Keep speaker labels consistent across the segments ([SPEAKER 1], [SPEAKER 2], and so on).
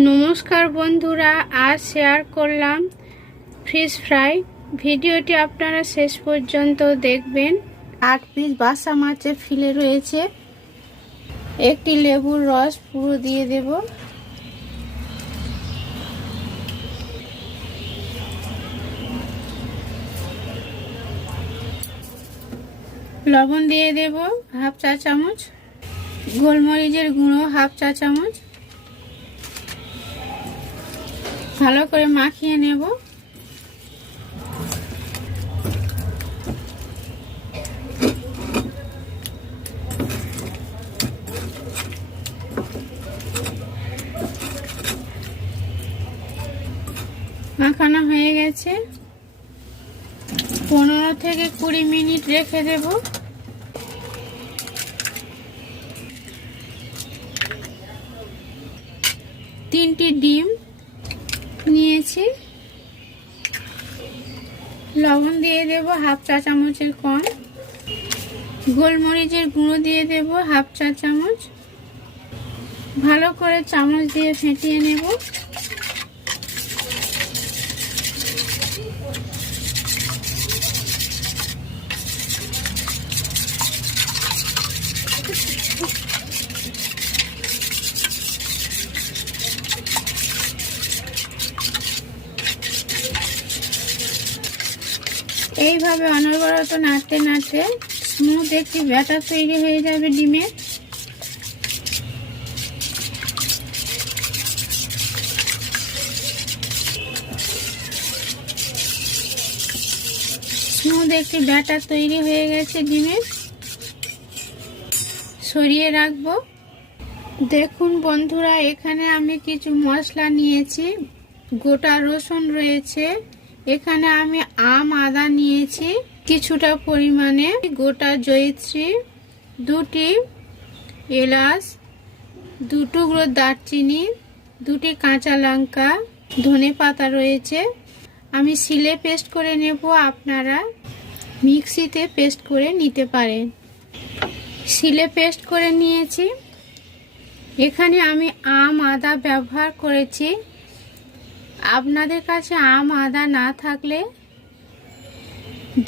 [SPEAKER 1] নমস্কার বন্ধুরা, আজ শেয়ার করলাম ফিশ ফ্রাই ভিডিওটি আপনারা শেষ পর্যন্ত দেখবেন। আট পিস বাসা মাছের ফিলে রয়েছে। একটি লেবুর রস পুরো দিয়ে দেব। লবণ দিয়ে দেব হাফ চা চামচ। গোলমরিচের গুঁড়ো হাফ চা চামচ। ভালো করে মাখিয়ে নেব। মাখানো হয়ে গেছে। পনেরো থেকে কুড়ি মিনিট রেখে দেব। তিনটি ডিম। নিয়েছি। লবণ দিয়ে দেব হাফ চা চামচের কম গোলমরিচের গুঁড়ো দিয়ে দেব হাফ চা চামচ। ভালো করে চামচ দিয়ে ফেটিয়ে নেব। এইভাবে অনবরত নাড়তে নাড়তে স্মুথ একটি ব্যাটার তৈরি হয়ে যাবে ডিমের স্মুথ একটি ব্যাটার তৈরি হয়ে গেছে ডিমের সরিয়ে রাখব। দেখুন বন্ধুরা, এখানে আমি কিছু মশলা নিয়েছি। গোটা রসুন রয়েছে। এখানে আমি আম আদা নিয়েছি, কিছুটা পরিমাণে, গোটা জয়িত্রী, দুটি এলাচ দু টুকরো দারচিনি, দুটি কাঁচা লঙ্কা, ধনে পাতা রয়েছে। আমি সিলে পেস্ট করে নেব, আপনারা মিক্সিতে পেস্ট করে নিতে পারেন। সিলে পেস্ট করে নিয়েছি। এখানে আমি আম আদা ব্যবহার করেছি। আপনাদের কাছে আম আদা না থাকলে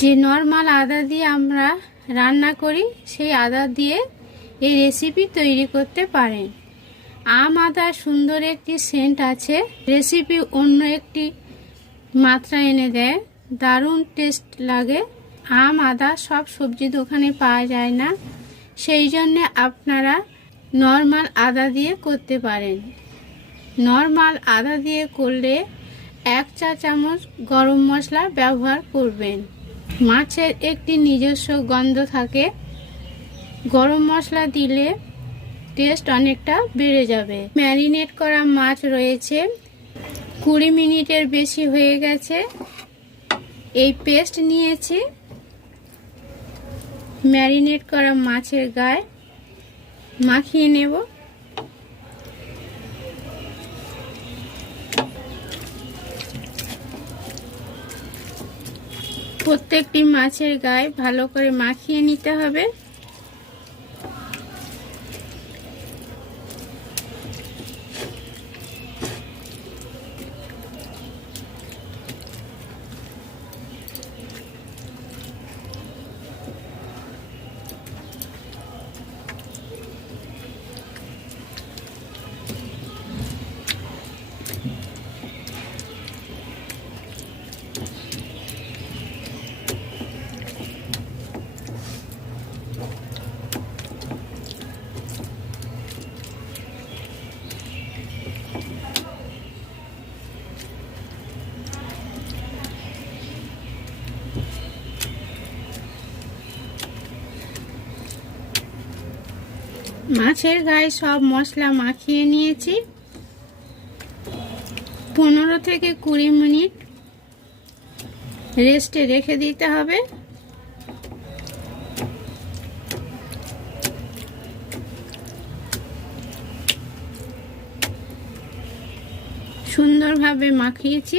[SPEAKER 1] যে নর্মাল আদা দিয়ে আমরা রান্না করি, সেই আদা দিয়ে এই রেসিপি তৈরি করতে পারেন। আম আদা সুন্দর একটি সেন্ট আছে রেসিপি অন্য একটি মাত্রা এনে দেয়, দারুণ টেস্ট লাগে। আম আদা সব সবজি দোকানে পাওয়া যায় না, সেই জন্যে আপনারা নর্মাল আদা দিয়ে করতে পারেন। নর্মাল আদা দিয়ে করলে এক চা চামচ গরম মশলা ব্যবহার করবেন। মাছের একটি নিজস্ব গন্ধ থাকে। গরম মশলা দিলে টেস্ট অনেকটা বেড়ে যাবে। ম্যারিনেট করা মাছ রয়েছে। কুড়ি মিনিটের বেশি হয়ে গেছে। এই পেস্ট নিয়েছি। ম্যারিনেট করা মাছের গায়ে মাখিয়ে নেব। প্রত্যেকটি মাছের গায়ে ভালো করে মাখিয়ে নিতে হবে। মাছের গায়ে সব মশলা মাখিয়ে নিয়েছি। পনেরো থেকে কুড়ি মিনিট রেস্টে রেখে দিতে হবে। সুন্দরভাবে মাখিয়েছি।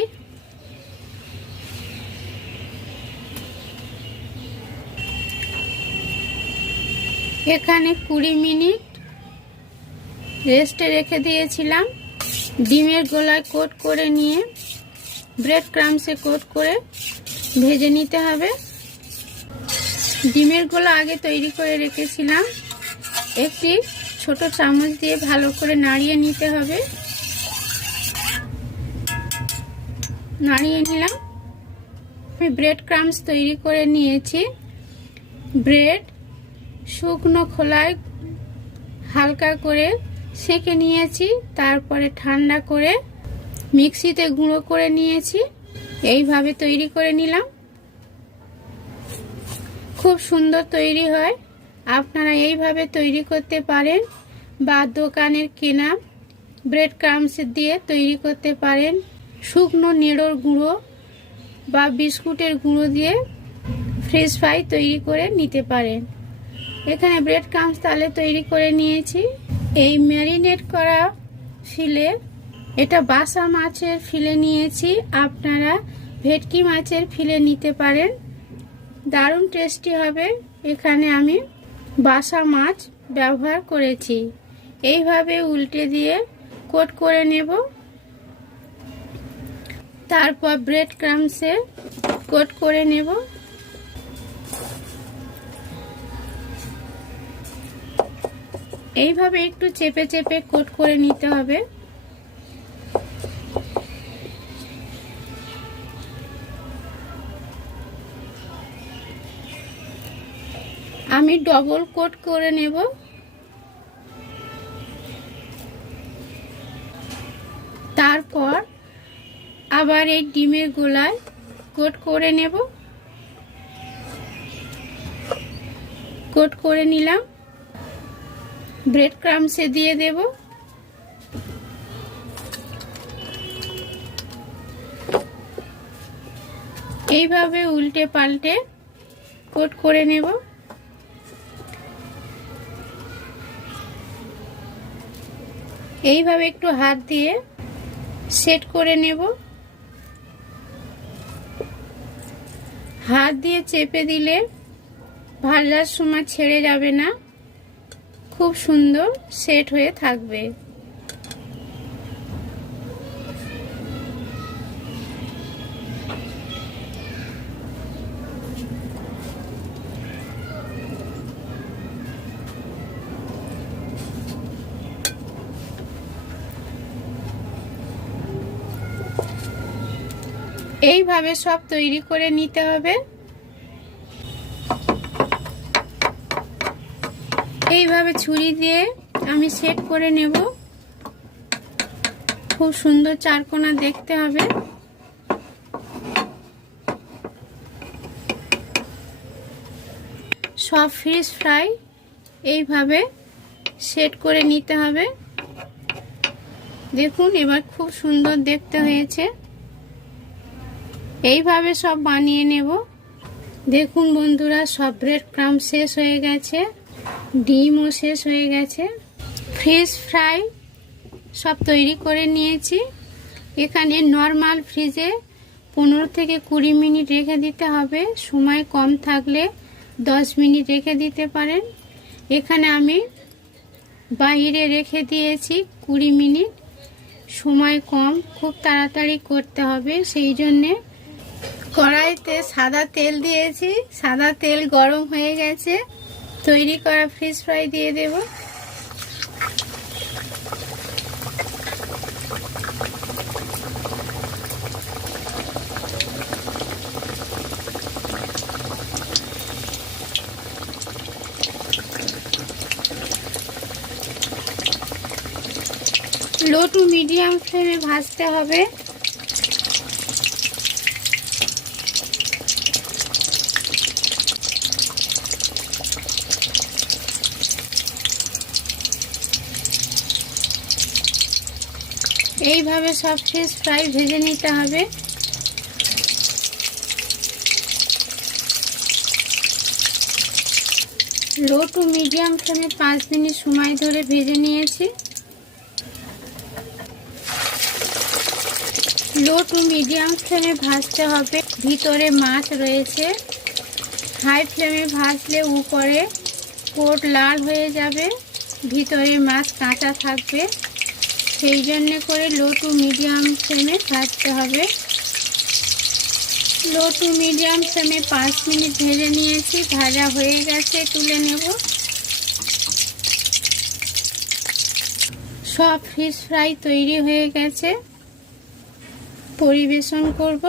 [SPEAKER 1] এখানে কুড়ি মিনিট রেস্টে রেখে দিয়েছিলাম। ডিমের গোলায় কোট করে নিয়ে, ব্রেড ক্রামসে কোট করে ভেজে নিতে হবে। ডিমের গোলা আগে তৈরি করে রেখেছিলাম। একটি ছোট চামচ দিয়ে ভালো করে নাড়িয়ে নিতে হবে। নাড়িয়ে নিলাম। আমি ব্রেড ক্রামস তৈরি করে নিয়েছি। ব্রেড শুকনো খোলায় হালকা করে সেঁকে নিয়েছি, তারপরে ঠান্ডা করে মিক্সিতে গুঁড়ো করে নিয়েছি। এইভাবে তৈরি করে নিলাম। খুব সুন্দর তৈরি হয়। আপনারা এইভাবে তৈরি করতে পারেন বা দোকানের কেনা ব্রেড ক্রামস দিয়ে তৈরি করতে পারেন। শুকনো নেড়োর গুঁড়ো বা বিস্কুটের গুঁড়ো দিয়ে ফ্রেশ ফ্রাই তৈরি করে নিতে পারেন। এখানে ব্রেড ক্রামস তাহলে তৈরি করে নিয়েছি। এই ম্যারিনেট করা ফিলে এটা বাসা মাছের ফিলে নিয়েছি। আপনারা ভেটকি মাছের ফিলে নিতে পারেন। দারুণ টেস্টি হবে। এখানে আমি বাসা মাছ ব্যবহার করেছি। এইভাবে উল্টে দিয়ে কোট করে নেব। তারপর ব্রেড ক্রামসে কোট করে নেব। এইভাবে একটু চেপে চেপে কোট করে নিতে হবে। আমি ডবল কোট করে নেব। তারপর আবার এই ডিমের গোলায় কোট করে নেব। কোট করে নিলাম। ব্রেড ক্রামসে দিয়ে দেব। এইভাবে উল্টে পাল্টে কোট করে নেব। এইভাবে একটু হাত দিয়ে সেট করে নেব। হাত দিয়ে চেপে দিলে ভাজার সময় ছেড়ে যাবে না। খুব সুন্দর সেট হয়ে থাকবে। এইভাবে সব তৈরি করে নিতে হবে। এইভাবে ছুরি দিয়ে আমি সেট করে নেব। খুব সুন্দর চারকোনা দেখতে হবে। সব ফিশ ফ্রাই এইভাবে সেট করে নিতে হবে। দেখুন, এবার খুব সুন্দর দেখতে হয়েছে। এইভাবে সব বানিয়ে নেব। দেখুন বন্ধুরা, সব ব্রেড ক্রাম শেষ হয়ে গেছে। ডিমও শেষ হয়ে গেছে। ফিশ ফ্রাই সব তৈরি করে নিয়েছি। এখানে নর্মাল ফ্রিজে পনেরো থেকে কুড়ি মিনিট রেখে দিতে হবে। সময় কম থাকলে দশ মিনিট রেখে দিতে পারেন। এখানে আমি বাইরে রেখে দিয়েছি কুড়ি মিনিট। সময় কম, খুব তাড়াতাড়ি করতে হবে। সেই জন্যে কড়াইতে সাদা তেল দিয়েছি। সাদা তেল গরম হয়ে গেছে। তৈরি করা ফিশ ফ্রাই দিয়ে দেব। লো টু মিডিয়াম ফ্লেমে ভাজতে হবে। এইভাবে সব ফিশ ফ্রাই ভেজে নিতে হবে। লো টু মিডিয়াম ফ্লেমে পাঁচ মিনিট সময় ধরে ভেজে নিয়েছি। লো টু মিডিয়াম ফ্লেমে ভাজতে হবে। ভিতরে মাছ রয়েছে। হাই ফ্লেমে ভাজলে উপরে কোট লাল হয়ে যাবে। ভিতরে মাছ কাঁচা থাকবে। সেই জন্য করে লো টু মিডিয়াম ফ্লেমে ভাজতে হবে। লো টু মিডিয়াম ফ্লেমে পাঁচ মিনিট ভেজে নিয়েছি, ভাজা হয়ে গেছে, তুলে নেব। সব ফিশ ফ্রাই তৈরি হয়ে গেছে। পরিবেশন করব।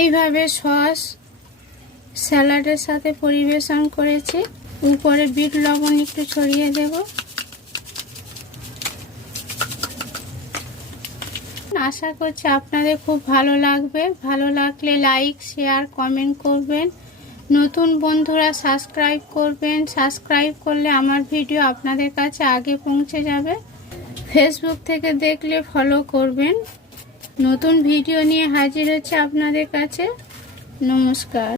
[SPEAKER 1] এইভাবে সস স্যালাডের সাথে পরিবেশন করেছি। উপরে বিট লবণ একটু ছড়িয়ে দেব। আশা করছি আপনাদের খুব ভালো লাগবে। ভালো লাগলে লাইক, শেয়ার, কমেন্ট করবেন। নতুন বন্ধুরা সাবস্ক্রাইব করবেন। সাবস্ক্রাইব করলে আমার ভিডিও আপনাদের কাছে আগে পৌঁছে যাবে। ফেসবুক থেকে দেখলে ফলো করবেন। নতুন ভিডিও নিয়ে হাজির হচ্ছে আপনাদের কাছে। নমস্কার।